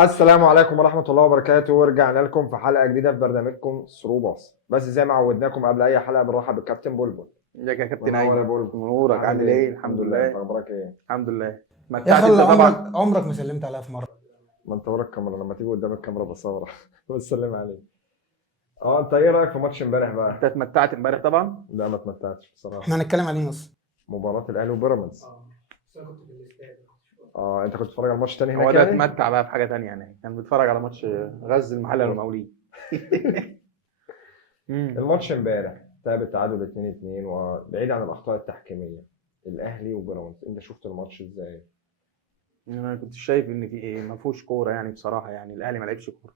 السلام عليكم ورحمة الله وبركاته، ورجعنا لكم في حلقة جديدة في برنامجكم ثرو باص. بس زي ما عودناكم قبل أي حلقة بنرحب بالكابتن بلبل. ازيك يا كابتن منور يا ايمن؟ بلبل. نورك، عامل ايه؟ الحمد أنت لله. أخبارك إيه؟ الحمد لله. يا متعت اخي انت الله، طبعا. عمرك ما سلمت عليها في مره. ما أنت وراك الكاميرا، لما تيجي قدام الكاميرا بصورك بسلم عليك. أنت إيه رأيك في ماتش إمبارح انت بقى؟ اتمتعت امبارح طبعا. لا ما اتمتعتش بصراحة. احنا هنتكلم عليه اصلا. مباراة الأهلي وبيراميدز. بس انا كنت في الاستاد. أنت كنت بتتفرج على الماتش تاني هو هناك ده يعني؟ اتمتع بقى في حاجه تانية يعني، كان بيتفرج على ماتش غزل المحله والمقاولين. الماتش إمبارح تعب التعادل 2-2 وبعيد عن الأخطاء التحكيمية. الأهلي وبيراميدز، أنت شفت الماتش إزاي؟ انا كنت شايف ان في ايه، ما فيهوش كوره يعني بصراحه، يعني الاهلي ما لعبش كوره.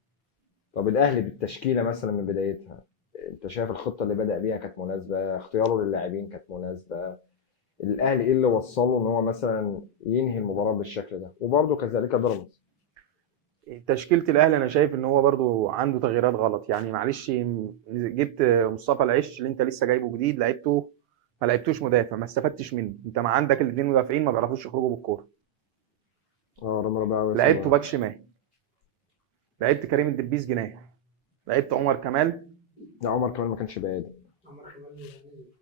طب الاهلي بالتشكيله مثلا من بدايتها، انت شايف الخطه اللي بدأ بيها كانت مناسبه؟ اختياره للاعبين كانت مناسبه؟ الاهلي ايه اللي وصله ان هو مثلا ينهي المباراه بالشكل ده؟ وبرده كذلك بيراميدز. تشكيله الاهلي انا شايف ان هو برضو عنده تغييرات غلط يعني، معلش. جبت مصطفى العش اللي انت لسه جايبه جديد، لعبته ما لعبتوش مدافع، ما استفدتش منه. انت ما عندك الاثنين مدافعين ما بيعرفوش يخرجوا بالكوره. رامي ربيعه لعبته باك شمال، لعبت كريم الدبيس جناح، لعبت عمر كمال. لا عمر كمان ما كانش بادئ.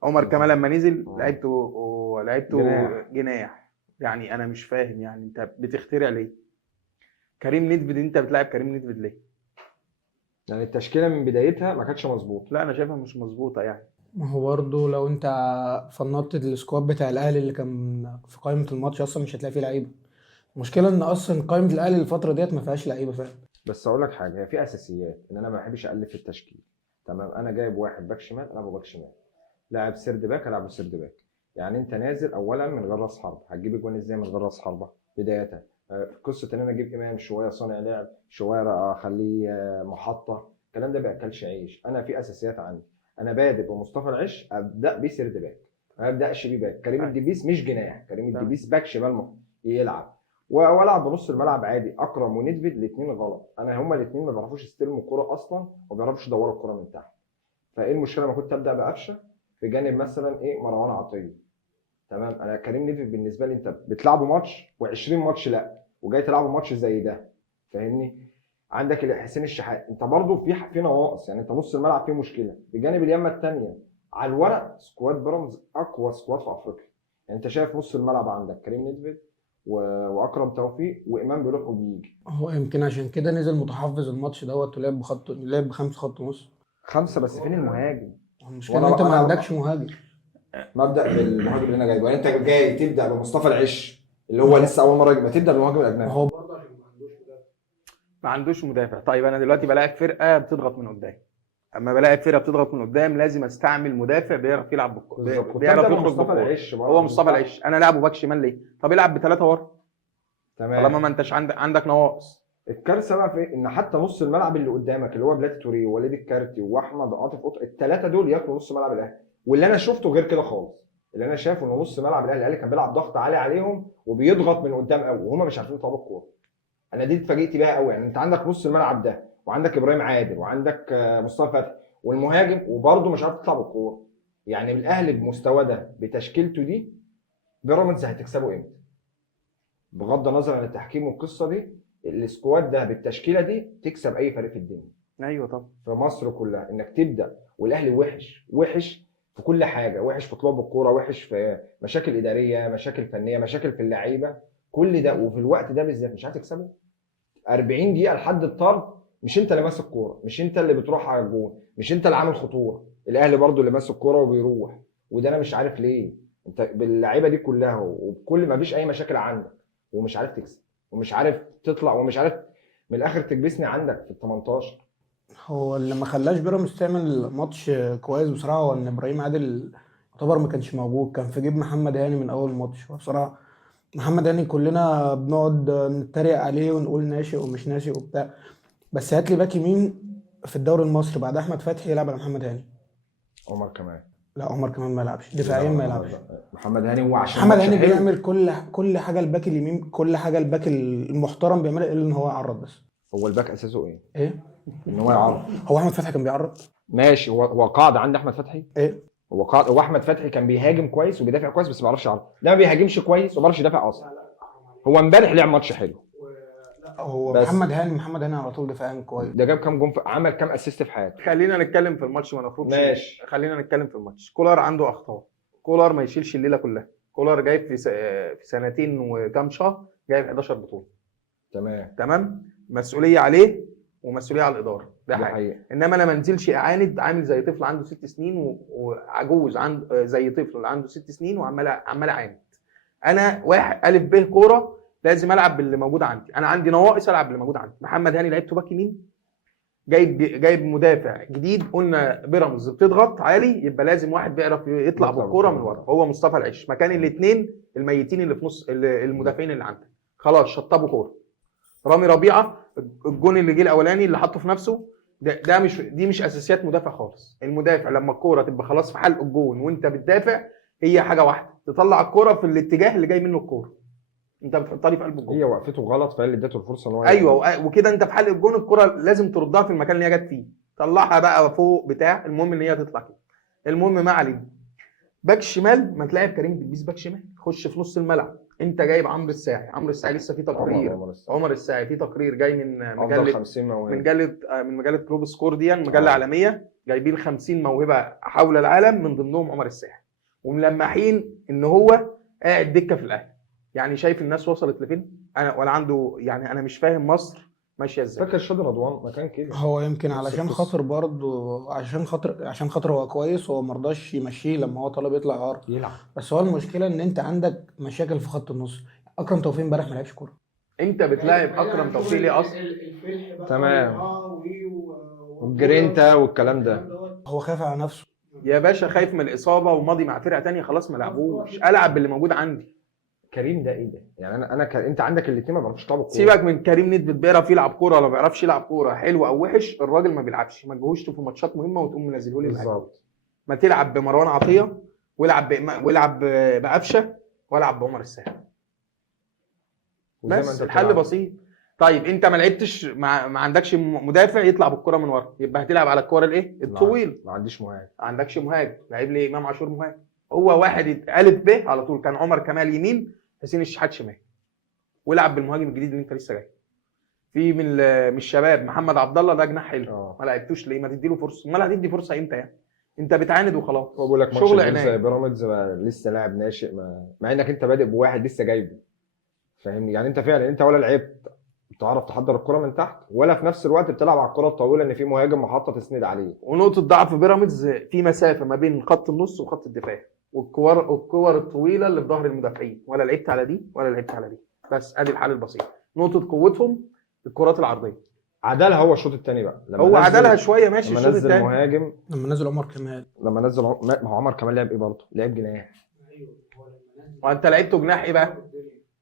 عمر كمال لما نزل آه. لعبته جناح. جناح. يعني انا مش فاهم، يعني انت بتخترع ليه؟ كريم ندفد، انت بتلعب كريم ندفد ليه؟ يعني التشكيله من بدايتها ما كانتش مظبوطه. لا انا شايفها مش مظبوطه يعني. ما هو برضه لو انت فنطت السكواد بتاع الاهلي اللي كان في قائمه الماتش اصلا مش هتلاقي فيه لعيبه. المشكله ان اصلا قائمه الاهلي الفتره ديت ما فيهاش لعيبه فعلا. بس اقول لك حاجه، هي في اساسيات ان انا ما بحبش الف التشكيل. تمام، انا جايب واحد باك شمال العبه باك شمال، لاعب سيرد باك العبه سيرد باك. يعني انت نازل اولا من غير راس حرب، هتجيب اجوان ازاي من غير راس حربه بدايه؟ قصه ان انا اجيب امام شويه صانع لعب، شويه اخليه محطه، الكلام ده بياكلش عيش. انا في اساسيات عندي. انا بادئ بمصطفى العش، ابدا بيه سيرد باك، ما ابداش بيه باك. كريم الدبيس مش جناح، كريم الدبيس باك شمال يلعب. والعب بنص الملعب عادي، اكرم وندفد الاثنين غلط. انا هما الاثنين ما بيعرفوش يستلموا الكوره اصلا وما بيعرفوش يدوروا الكوره من تحت. فايه المشكله؟ ما كنت ابدا بقفشه في جانب مثلا مروان عطيه. تمام، انا كريم نيفل بالنسبه لي انت بتلعبوا ماتش و20 ماتش لا، وجاي تلعبوا ماتش زي ده، فاهمني؟ عندك حسين الشحات، انت برضو في نواقص. يعني انت نص الملعب فيه مشكله. بجانب اليمه الثانيه، على الورق سكواد بيراميدز اقوى سكواد في افريقيا. يعني انت شايف نص الملعب عندك كريم نيدفيد واكرم توفيق وامام بيروح وبيجي. هو يمكن عشان كده نزل متحفظ الماتش دوت ولعب بخمس خط نص. خمسه بس فين المهاجم؟ المشكله ان انت ما عندكش مهاجم. مبدا بالمهاجم اللي انا جايبه. يعني انت جاي تبدا بمصطفى العش اللي هو لسه اول مره ما تبدا بالمهاجم الاجنبي. هو برضه عشان ما عندوش مدافع. طيب انا دلوقتي بلاعب فرقه بتضغط من قدام، اما بلاعب فرقه بتضغط من قدام لازم استعمل مدافع بيعرف يلعب بالكوره، بيعرف يخرج مصطفى بالكوره. العش هو مصطفى العش انا لاعبه باك شمال ليه؟ طب العب بثلاثه ورا طالما ما تمام. انتش عندك نواقص. الكارثه بقى في ان حتى نص الملعب اللي قدامك اللي هو بلاتي توريه ووليد الكارتي واحمد عاطف قطع، الثلاثه دول ياكلوا نص ملعب الاهلي. واللي انا شفته غير كده خالص. اللي انا شايفه ان نص ملعب الاهلي كان بيلعب ضغط عالي عليهم وبيضغط من قدام قوي وهم مش عارفين يطلعوا الكوره. انا دي اتفاجئت بيها قوي. يعني انت عندك نص الملعب ده وعندك ابراهيم عادل وعندك مصطفى فتحي والمهاجم وبرده مش عارف تطلع بالكوره. يعني الاهلي بمستوى ده بتشكيلته دي، بيراميدز هتكسبه امتى؟ بغض النظر عن التحكيم والقصه دي، السكواد ده بالتشكيله دي تكسب اي فريق في الدنيا. ايوه طبعا. في مصر كلها انك تبدا والاهلي وحش وحش في كل حاجه، وحش في طلوع بالكوره، وحش في مشاكل اداريه، مشاكل فنيه، مشاكل في اللعيبه، كل ده وفي الوقت ده بالذات مش هتكسبه. 40 دقيقه لحد الطرد، مش انت اللي ماسك كوره، مش انت اللي بتروح على الجون، مش انت اللي عامل خطوره، الاهلي برضو اللي ماسك كوره وبيروح. وده انا مش عارف ليه. انت باللعيبه دي كلها وبكل ما فيش اي مشاكل عندك ومش عارف تكسب ومش عارف تطلع ومش عارف من الاخر تكبسني عندك في ال 18. هو اللي ما خلاش بيراميدز تعمل ماتش كويس بصراحه هو ان ابراهيم عادل يعتبر ما كانش موجود. كان في جيب محمد هاني من اول ماتش. وبصراحه محمد هاني كلنا بنقعد نتريق عليه ونقول ناشئ ومش ناشئ وبتاع، بس هات لي باك يمين في الدوري المصري بعد احمد فتحي يلعب على محمد هاني. عمر كمان. لا عمر كمان ما يلعبش دفاعيا، ما يلعبش. محمد هاني هو عشان محمد ماتش هاني حلو. بيعمل كل حاجه الباك اليمين، كل حاجه الباك المحترم بيعملها الا ان هو يعرض بس. هو الباك اساسه ايه؟ ايه؟ ان هو يعرض. هو احمد فتحي كان بيعرض؟ ماشي، هو قاعده عند احمد فتحي. ايه؟ هو احمد فتحي كان بيهاجم كويس وبيدافع كويس بس ما بيعرفش يعرض. ده ما بيهاجمش كويس وما بيعرفش يدافع اصلا. هو امبارح لعب ماتش حلو. لا هو بس. محمد هاني على طول دفاعيا كويس. ده جاب كام جون عمل كام اسيست في حياته؟ خلينا نتكلم في الماتش ما نخرجش. ماشي. خلينا نتكلم في الماتش. كولر عنده اخطاء. كولر ما يشيلش الليله كلها. كولر جايب في سنتين وكام شهر جايب 11 بطوله. تمام. مسؤوليه عليه ومسؤوليه على الاداره، ده حقيقي. انما انا ما انزلش اعاند عامل زي طفل عنده 6 سنين وعجوز عنده زي طفل عنده 6 سنين وعمال اعاند. انا واحد الف ب كوره لازم العب باللي موجود عندي. انا عندي نواقص العب باللي موجود عندي. محمد هاني لعيبته باك يمين، جايب مدافع جديد. قلنا بيراميدز بتضغط عالي، يبقى لازم واحد بيعرف يطلع بالكوره من ورا. هو مصطفى العش مكان الاثنين الميتين اللي في نص المدافعين اللي عندك. خلاص شطبوا كوره. رامي ربيعه الجون اللي جه الاولاني اللي حطه في نفسه ده مش اساسيات مدافع خالص. المدافع لما الكوره تبقى خلاص في حلق الجون وانت بتدافع، هي حاجه واحده، تطلع الكوره في الاتجاه اللي جاي منه الكوره. انت بتحطها لي في قلب الجون. هي وقفته غلط فهي اللي ادته الفرصه ان هو ايوه وكده انت في حلق الجون، الكوره لازم تردها في المكان اللي هي جت فيه. طلعها بقى فوق بتاع، المهم ان هي تطلع كده. المهم ما علينا. باك شمال ما تلاعب كريم دبيس باك شمال، خش في نص الملعب. انت جايب عمرو الساعي لسه في تقرير. عمر الساعي في تقرير جاي من مجله كلوب سكور دي مجله عالميه، جايبين 50 موهبه حول العالم من ضمنهم عمر الساعي، وملمحين ان هو قاعد دكه في الاهلي. يعني شايف الناس وصلت لفين؟ انا ولا عنده يعني انا مش فاهم مصر ماشيه ازاي. فاكر شادي رضوان مكان كده. هو يمكن علشان خاطر برضه عشان خاطر هو كويس، هو مرضاش يمشيه لما هو طلب يطلع عار يلعب. بس هو المشكله ان انت عندك مشاكل في خط النص. اكرم توفيق امبارح ما لعبش كوره. انت بتلاعب اكرم توفيق ليه اصلا؟ تمام. والجرينتا والكلام ده. هو خايف على نفسه يا باشا، خايف من الاصابه وماضي مع فرقه تانية، خلاص ما لعبوش. العب باللي موجود عندي. كريم ده ايه ده؟ يعني انت عندك الاثنين ما بيعرفوش يلعبوا كوره. سيبك من كريم نيدفيد بيعرف يلعب كوره ولا ما بيعرفش يلعب كوره، حلو او وحش، الراجل ما بيلعبش. ما تجيهوش في ماتشات مهمه وتقوم منزله لي بالظبط. ما تلعب بمروان عطيه والعب بقفشه والعب بعمر الساعي. بس الحل بسيط. طيب انت ما لعبتش ما عندكش مدافع يطلع بالكره من ورا، يبقى هتلعب على الكره الايه الطويل. ما عنديش مهاجم. ما عندكش مهاجم، لعيب لي امام عاشور مهاجم. هو واحد الف ب على طول. كان عمر كمال يمين، حسين الشحات شمال، ويلعب بالمهاجم الجديد اللي انت لسه جاي. في من الشباب محمد عبد الله ده جناح حلو. ما لعبتوش ليه؟ ما تديله فرصه. امال هتدي فرصه امتى يعني؟ انت بتعاند وخلاص. هو بقول لك شغل عناد. زي بيراميدز لسه لاعب ناشئ، مع انك انت بادئ بواحد لسه جايبه. فاهمني؟ يعني انت فعلا انت ولا لعبت بتعرف تحضر الكره من تحت، ولا في نفس الوقت بتلعب على الكره الطويله ان في مهاجم محطه تسند عليه. ونقطه ضعف بيراميدز في مسافه ما بين خط النص وخط الدفاع، والكور الطويله اللي في ظهر المدافعين. ولا لعبت على دي ولا لعبت على دي. بس ادي الحل البسيط. نقطه قوتهم الكرات العرضيه. عدلها هو الشوط الثاني بقى. هو عدلها شويه ماشي. الشوط الثاني مهاجم لما نزل عمر كمال. ما هو عمر كمال لعب ايه برضه؟ لعب جناح. وانت لعبته جناح ايه بقى؟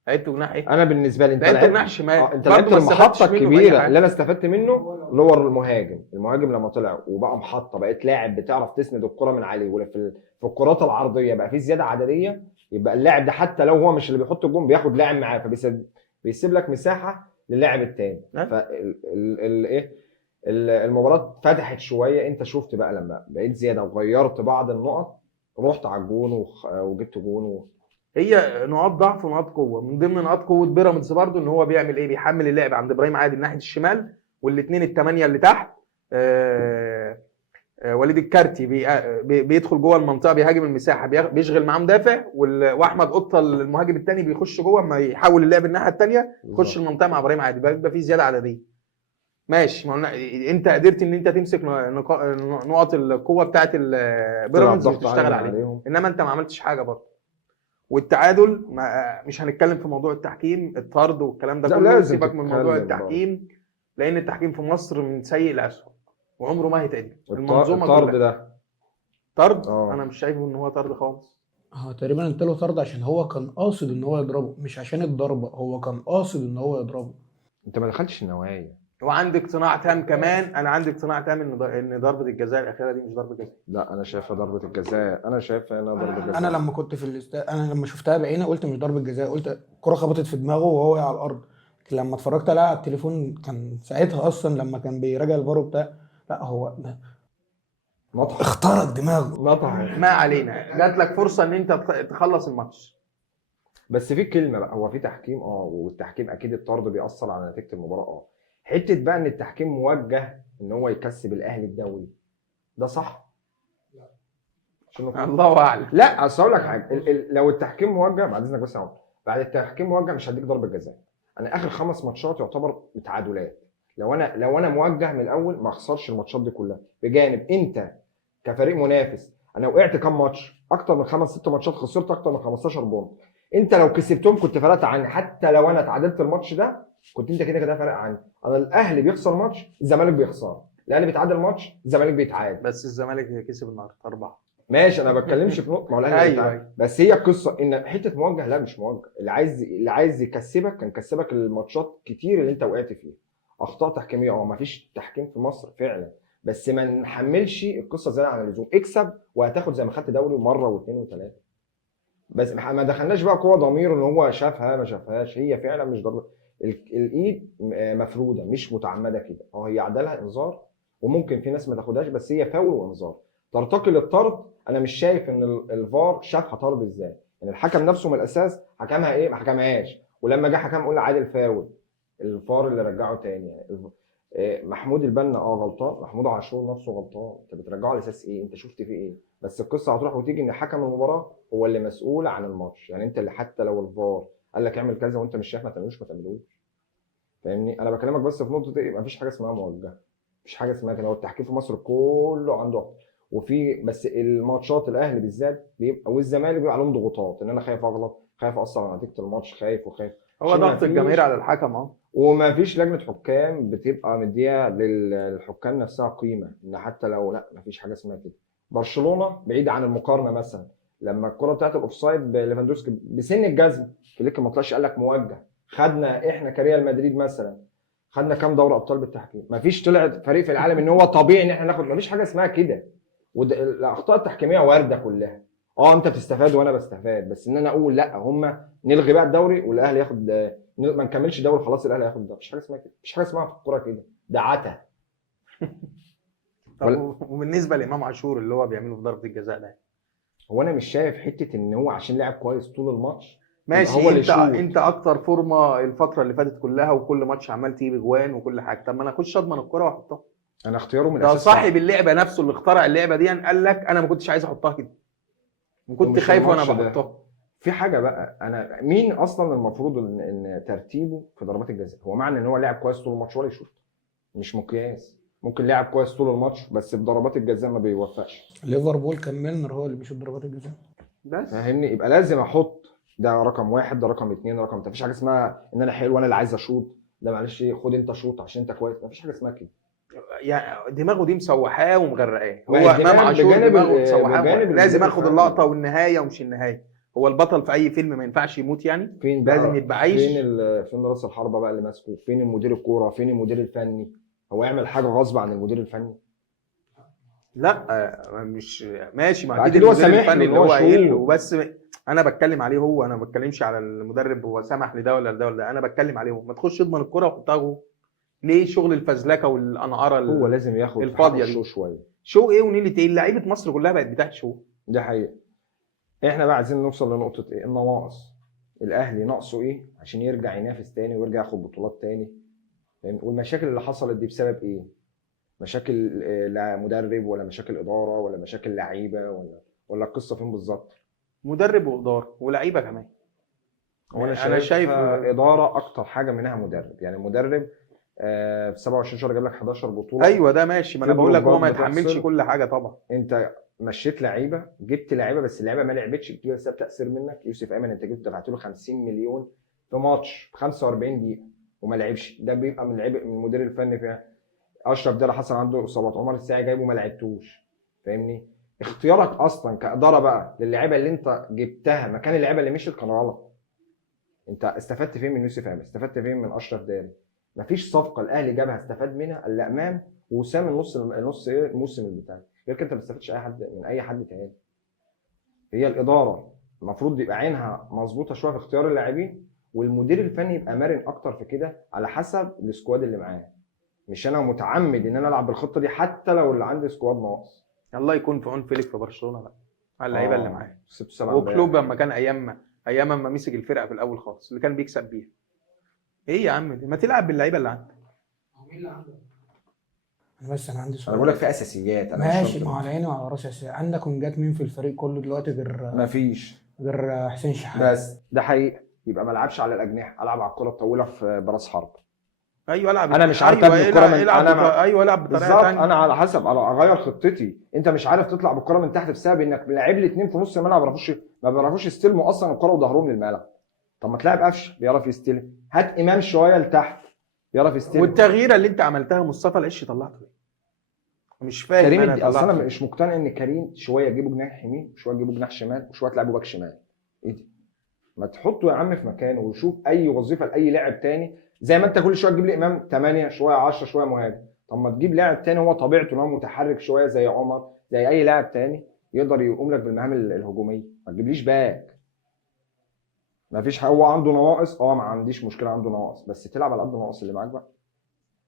لعبته جناح ايه؟ انا بالنسبه لي انت لعبته جناح شمال. انت لعبت المحطه الكبيره اللي انا استفدت منه اللي هو المهاجم لما طلع وبقى محطه، بقيت لاعب بتعرف تسند الكره من عليه. ولا في الكرات العرضيه بقى في زياده عدديه، يبقى اللاعب ده حتى لو هو مش اللي بيحط الجون بياخد لاعب معاه، فبيسيب لك مساحه للاعب الثاني. المباراه فتحت شويه. انت شفت بقى لما بقيت زياده وغيرت بعض النقط، رحت على الجون وجبت جون هي نقاط ضعف ونقاط قوه. من ضمن نقاط قوه بيراميدز برضو ان هو بيعمل ايه؟ بيحمل اللعب عند ابراهيم عادل ناحيه الشمال، والاثنين الثمانيه اللي تحت وليد الكارتي بيدخل جوه المنطقه، بيهاجم المساحه، بيشغل معاه مدافع، واحمد قطه المهاجم الثاني بيخش جوه اما يحاول اللعب الناحيه الثانيه يخش المنطقه مع ابراهيم عادل. بيبقى في زياده عدديه. ماشي. انت قدرت ان انت تمسك نقط القوه بتاعه بيراميدز وتشتغل عليهم، انما انت ما عملتش حاجه برضه. والتعادل مش هنتكلم في موضوع التحكيم الطرد والكلام ده كله. سيبك من موضوع التحكيم لان التحكيم في مصر من سيء لأسوأ وعمره ما هيتعدل. المنظومه الطرد ده طرد. انا مش شايفه ان هو طرد خالص. تقريبا انت له طرد عشان هو كان قاصد ان هو يضربه، مش عشان الضربه. هو كان قاصد ان هو يضربه. انت ما دخلتش النوايا. وعندي اقتناع تام كمان. انا عندي اقتناع تام ان ضربه الجزاء الاخيره دي مش ضربه جزاء. لا انا شايفها ضربه الجزاء. انا شايفها انها ضربه جزاء. انا لما كنت في الاستاد، انا لما شفتها بعيني قلت مش ضربه جزاء، قلت الكره خبطت في دماغه وهو على الارض. لما اتفرجت عليها على التليفون كان ساعتها اصلا لما كان بيراجع الفار بتاع، لا هو اخترق دماغه. ما علينا. جات لك فرصه ان انت تخلص الماتش. بس في كلمه بقى، هو في تحكيم والتحكيم اكيد الطرد بيأثر على نتيجه المباراه حته بقى ان التحكيم موجه ان هو يكسب الاهلي الدوري، ده صح؟ شنو؟ الله اعلم. لا اصل اقول لك حاجه، لو التحكيم موجه بعد اذنك بس يا عمر، بعد التحكيم موجه مش هديك ضربه جزاء. انا اخر 5 ماتشات يعتبر تعادلات، لو انا موجه من الاول ما اخسرش الماتشات دي كلها، بجانب انت كفريق منافس انا وقعت كام ماتش اكتر من 5 6 ماتشات، خسرت اكتر من 15 بونت، انت لو كسبتهم كنت فرقت عني، حتى لو انا اتعادلت الماتش ده كنت انت كده كده فارق عني. انا الاهلي بيخسر ماتش الزمالك بيخسر، الاهلي بيتعادل ماتش الزمالك بيتعادل. بس الزمالك كسب النهارده 4. ماشي انا ما بتكلمش في نقطه، ما هو الاهلي ايوه بيتعادل. ايوه. بس هي القصه ان حته موجه، لا مش موجه، اللي عايز يكسبك كان كسبك الماتشات كتير اللي انت وقعت فيها. اخطاء تحكيميه ما فيش تحكيم في مصر فعلا، بس ما نحملش القصه زياده عن اللزوم، اكسب وهتاخد زي ما خدت دوري مره واثنين وثلاثه. بس ما دخلناش بقى قوه ضمير ان هو شافها ما شافهاش، هي فعلا مش ضربه الايد مفروده مش متعمده كده، هي عدلها انذار، وممكن في ناس ما تاخدهاش بس هي فاول وانذار ترتقي للطرد. انا مش شايف ان الفار شافها طرد ازاي، يعني الحكم نفسه من الاساس حكمها ايه، ما حكمهاش، ولما جه حكم قول عادل فاول، الفار اللي رجعه تاني يعني محمود البنا غلطان، محمود عاشور نفسه غلطان، انت بترجعه على اساس ايه؟ انت شفت فيه ايه؟ بس القصه هتروح وتيجي ان حكم المباراه هو اللي مسؤول عن الماتش، يعني انت اللي حتى لو الفار قال لك اعمل كذا وانت مش شايف ما تعملوش، ما تعملوش. فاهمني؟ انا بكلمك بس في نقطه ايه، ما فيش حاجه اسمها موجهه، مفيش حاجه اسمها كده، هو التحكيم في مصر كله عنده أخطاء. وفي بس الماتشات الاهلي بالذات بيبقى والزمالك بيبقى عليهم ضغوطات ان انا خايف اغلط، خايف اثر على نتيجه الماتش، خايف وخايف هو عشان ضغط الجماهير مفيش، على الحكم وما فيش لجنه حكام بتبقى مديه للحكام نفسها قيمه، ان حتى لو لا ما فيش حاجه اسمها كده. برشلونه بعيد عن المقارنه، مثلا لما الكره بتاعت الاوفسايد بليفاندوسكي بسن الجزم فليك ما طلعش قال لك موجه، خدنا احنا كريال مدريد مثلا خدنا كام دوري ابطال بالتحكيم، ما فيش طلع فريق في العالم ان هو طبيعي ان احنا ناخد، ما فيش حاجه اسمها كده. والاخطاء التحكيميه وارده كلها، انت بتستفاد وانا بستفاد، بس ان انا اقول لا هم نلغي بقى الدوري والاهلي ياخد، ما نكملش دوري خلاص الاهلي هياخد ده، مفيش حاجه اسمها كده، مفيش حاجه اسمها في الكوره كده، ده عته. طب وبالنسبه لامام عاشور اللي هو بيعمله في ضربه الجزاء ده، هو انا مش شايف حته ان هو عشان لعب كويس طول الماتش ماشي، هو اللي انت يشوط. انت اكتر فورمه الفتره اللي فاتت كلها وكل ماتش عمال تجيب اجوان وكل حاجه، طب ما انا اخش اضمن الكره واحطها. انا اختياره من ده الاساس صاحب اللعبه نفسه اللي اخترع اللعبه دي قال لك انا ما كنتش عايز احطها كده، وكنت ومش خايف وانا الماتش ده. بحطها. في حاجه بقى، انا مين اصلا المفروض ان ترتيبه في ضربات الجزاء هو معنى ان هو لاعب كويس طول الماتش ولا يشوط، مش مقياس. ممكن لاعب كويس طول الماتش بس في ضربات الجزاء ما بيوفقش. ليفربول كان ميلنر هو اللي بيشوط ضربات الجزاء. بس فاهمني؟ يبقى لازم احط ده رقم واحد، ده رقم اثنين، رقم ثلاثة. مفيش حاجه اسمها ان انا حلو وانا اللي عايز اشوط، ده معلش خد انت شوط عشان انت كويس، مفيش حاجه اسمها كده. يعني دماغه دي مسوحاه ومغرقاه، هو ما هي امام عاشور بجانب دماغه مسوحاه، بجانب لازم المدير اخد الفني. اللقطه والنهايه ومش النهايه. هو البطل في اي فيلم ما ينفعش يموت يعني، فين لازم بقى يبقى عايش. فين راس الحربه بقى اللي ماسكه، فين المدير الكوره، فين المدير الفني؟ هو يعمل حاجه غصب عن المدير الفني؟ لا مش ماشي، ما اكيد اكيد هو المدير سامح له الفني ان اللي هو هو قايل له، شوط. بس انا بتكلم عليه هو، انا ما بتكلمش على المدرب هو سمح لده ولا ده ولا ده، انا بتكلم عليه هو. ما تخش اضمن الكره وحطها جوه، ليه شغل الفزلكه والانعاره هو لازم ياخد الفاضيه حقه دي؟ الشو شويه. شو ايه ونيله ايه؟ لعيبه مصر كلها بقت بتاعت شو. دي حقيقه. احنا بقى عايزين نوصل لنقطه ايه النواقص، الاهلي ناقصه ايه عشان يرجع ينافس تاني ويرجع ياخد بطولات تاني، والمشاكل اللي حصلت دي بسبب ايه؟ مشاكل لا مدرب ولا مشاكل اداره ولا مشاكل لعيبه ولا القصه فين بالظبط؟ مدرب واداره ولعيبه كمان. انا شايف شايف اداره اكتر حاجه منها مدرب، يعني المدرب في 27 شهر جاب لك 11 بطوله. ايوه ده ماشي، ما انا في بقول لك هو ما دروبات يتحملش بتحصل. كل حاجه طبعا. انت مشيت لعيبه، جبت لعيبه بس اللعيبه ما لعبتش بسبب تاثير منك. يوسف ايمن انت جبت دفعت له 50 مليون في ماتش ب 45 دقيقه وما لعبش، ده بيبقى من لعيب من المدير الفني فيها. اشرف ده حصل عنده اصابات، عمر الساعي جايبه ما لعبتوش. فاهمني؟ اختيارك اصلا كاداره بقى للعيبه اللي انت جبتها مكان اللعيبه اللي مشيت كان غلط. انت استفدت فين من يوسف ايمن؟ استفدت فين من اشرف داري؟ مفيش صفقه الاهلي جابها استفاد منها الا امام وسام النص ايه الموسم بتاعي، غير كده انت ما استفدتش اي حد من اي حد تاني. هي الاداره المفروض يبقى عينها مظبوطه شويه في اختيار اللاعبين، والمدير الفني يبقى مرن اكتر في كده على حسب السكواد اللي معاه. مش انا متعمد ان انا العب بالخطه دي حتى لو اللي عندي سكواد ناقص. الله يكون في عون فيليك في برشلونه بقى على اللعيبه اللي معاه، 6 7 وكلوب لما كان ايام ايام ما مسك الفرقه في الاول خالص اللي كان بيكسب بيها. ايه يا عم ما تلعب باللعيبه اللي عندك. انا عندي انا سؤال. بقول لك في اساسيات، انا مش ماشي، شرط. ما هو على عيني وعلى راسي عندك ونجات مين في الفريق كله دلوقتي مفيش. غير حسين شحات؟ بس ده حقيقي، يبقى ما العبش على الاجنحه، العب على الكره الطويله في براس حرب. ايوه العب. انا مش عارف ايوه ابني الكره من العب ايوه العب بطريقه بالظبط. ثانيه. انا على حسب اغير خطتي. انت مش عارف تطلع بالكره من تحت بسبب انك ملاعب لي اتنين في نص الملعب ما بيعرفوش يستلموا اصلا الكره وظهرهم للملعب. طب ما تلاعب قفشه بيعرف يستلم، هات امام شويه لتحت بيعرف يستلم. والتغييره اللي انت عملتها مصطفى العش طلعته ليه؟ مش فاهم كريم انا اصل انا طلعته. مش مقتنع ان كريم شويه تجيبه جناح يمين وشويه تجيبه جناح شمال وشويه تلعبه باك شمال. ايه دي؟ ما تحطه يا عم في مكانه وشوف اي وظيفه لاي لاعب تاني، زي ما انت كل شويه تجيب لي امام 8 شويه 10 شويه مهاجم. طب ما تجيب لاعب تاني هو طبيعته ان هو متحرك شويه زي عمر، زي اي لاعب تاني يقدر يقوم لك بالمهام الهجوميه. ما تجيبليش باك. ما فيش هو عنده نواقص، ما عنديش مشكله عنده نواقص، بس تلعب على قد النواقص اللي معاك بقى.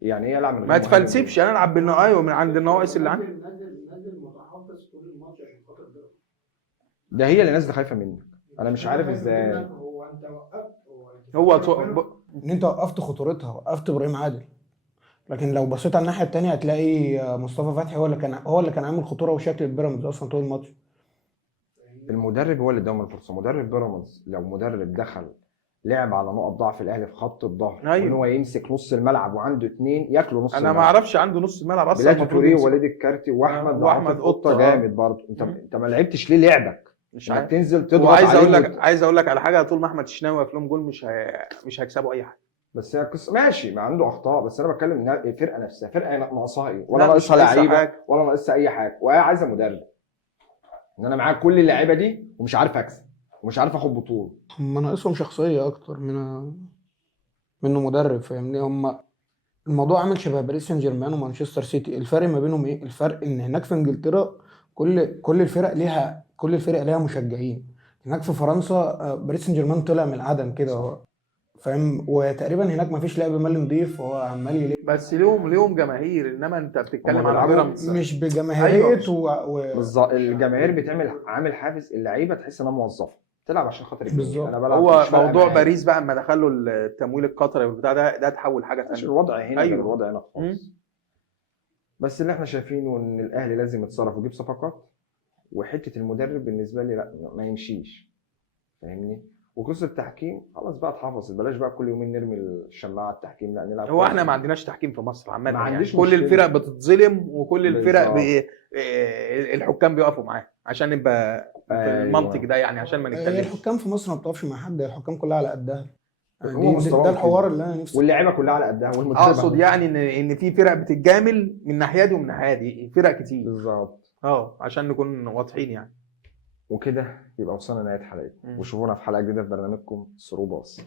يعني ايه العب من غير ما مهاجم؟ تفلسفش، انا العب ايوه من عند النواقص اللي عندي. نزل متحفظ طول الماتش عشان خاطر ده هي اللي نازله خايفه منك. انا مش عارف ازاي. هو انت وقفت هو ان انت وقفت خطورتها، وقفت ابراهيم عادل. لكن لو بصيت على الناحيه الثانيه هتلاقي مصطفى فتحي هو اللي كان عامل خطوره وشكل بيراميدز اصلا طول الماتش. المدرب هو اللي اداهم الفرصه. مدرب بيراميدز لو مدرب دخل لعب على نقط ضعف الاهلي في خط الظهر، أيوة. وان هو يمسك نص الملعب وعنده اثنين ياكلوا نص انا الملعب. ما اعرفش عنده نص الملعب اصلا. بلاتي المفروض توريه يمسك. ووليد الكارتي واحمد واحمد قطة. جامد برضه. انت ما لعبتش ليه لعبك؟ مش انك عارف. تنزل تضغط وعايز عليه عايز اقول لك على حاجه، طول ما احمد الشناوي واقف لهم جول مش هيكسبوا اي حاجه. بس هي قصه ماشي، ما عنده اخطاء، بس انا بتكلم ان الفرقه نفسها فرقه ناقصاها ايه؟ لا، ولا مش ناقصها ناقصها لعيبه حاجة. ولا ناقصها اي حاجه، وهي عايزه مدرب. ان انا معاك كل اللعيبه دي ومش عارف اكسب ومش عارف اخد بطوله. هم ناقصهم شخصيه اكتر منه مدرب، فاهمني؟ هم الموضوع عامل شبه باريس سان جيرمان ومانشستر سيتي. الفرق ما بينهم ايه؟ الفرق ان هناك في انجلترا كل الفرق ليها مشجعين. هناك في فرنسا باريس سان جيرمان طلع من العدم كده، فاهم؟ وتقريبا هناك ما فيش لعب مالي نضيف، وهو عمال يلعب بس ليهم جماهير، انما انت بتتكلم هم على بيلعبوا بيراميدز. مش بجماهيريه بالظبط. الجماهير بتعمل عامل حافز، اللعيبه تحس انها موظفه تلعب عشان خاطر الجمهور. بالظبط. انا بلعب هو مش فارقة موضوع معايا. باريس بقى اما دخلوا التمويل القطري والبتاع ده تحول حاجه مش ثانيه. الوضع هنا أيوة. غير الوضع هنا خالص. بس اللي احنا شايفينه ان الاهلي لازم يتصرف ويجيب صفقات، وحته المدرب بالنسبه لي لا ما يمشيش، فاهمني؟ وقصه التحكيم خلاص بقى اتحفظت، بلاش بقى كل يومين نرمي الشماعه على التحكيم، لا نلعب. هو احنا ما عندناش تحكيم في مصر عامه، ما يعني عنديش كل مشكلة. الفرق بتتظلم وكل الفرق بالظبط. الحكام بيقفوا معاه عشان نبقى في أيوة. المنطق ده، يعني عشان ما نتكلمش. الحكام في مصر ما بتقفش مع حد، الحكام كلها على قدها. هو يعني مستواهم ده الحوار كده. اللي انا نفسي. واللعيبه كلها على قدها والمدرب اقصد يعني ان في فرق بتتجامل من ناحيه دي ومن ناحيه دي، فرق كتير. بالظبط. عشان نكون واضحين يعني. وكده يبقى وصلنا لنهايه حلقتنا، وشوفونا في حلقه جديده في برنامجكم ثرو باص.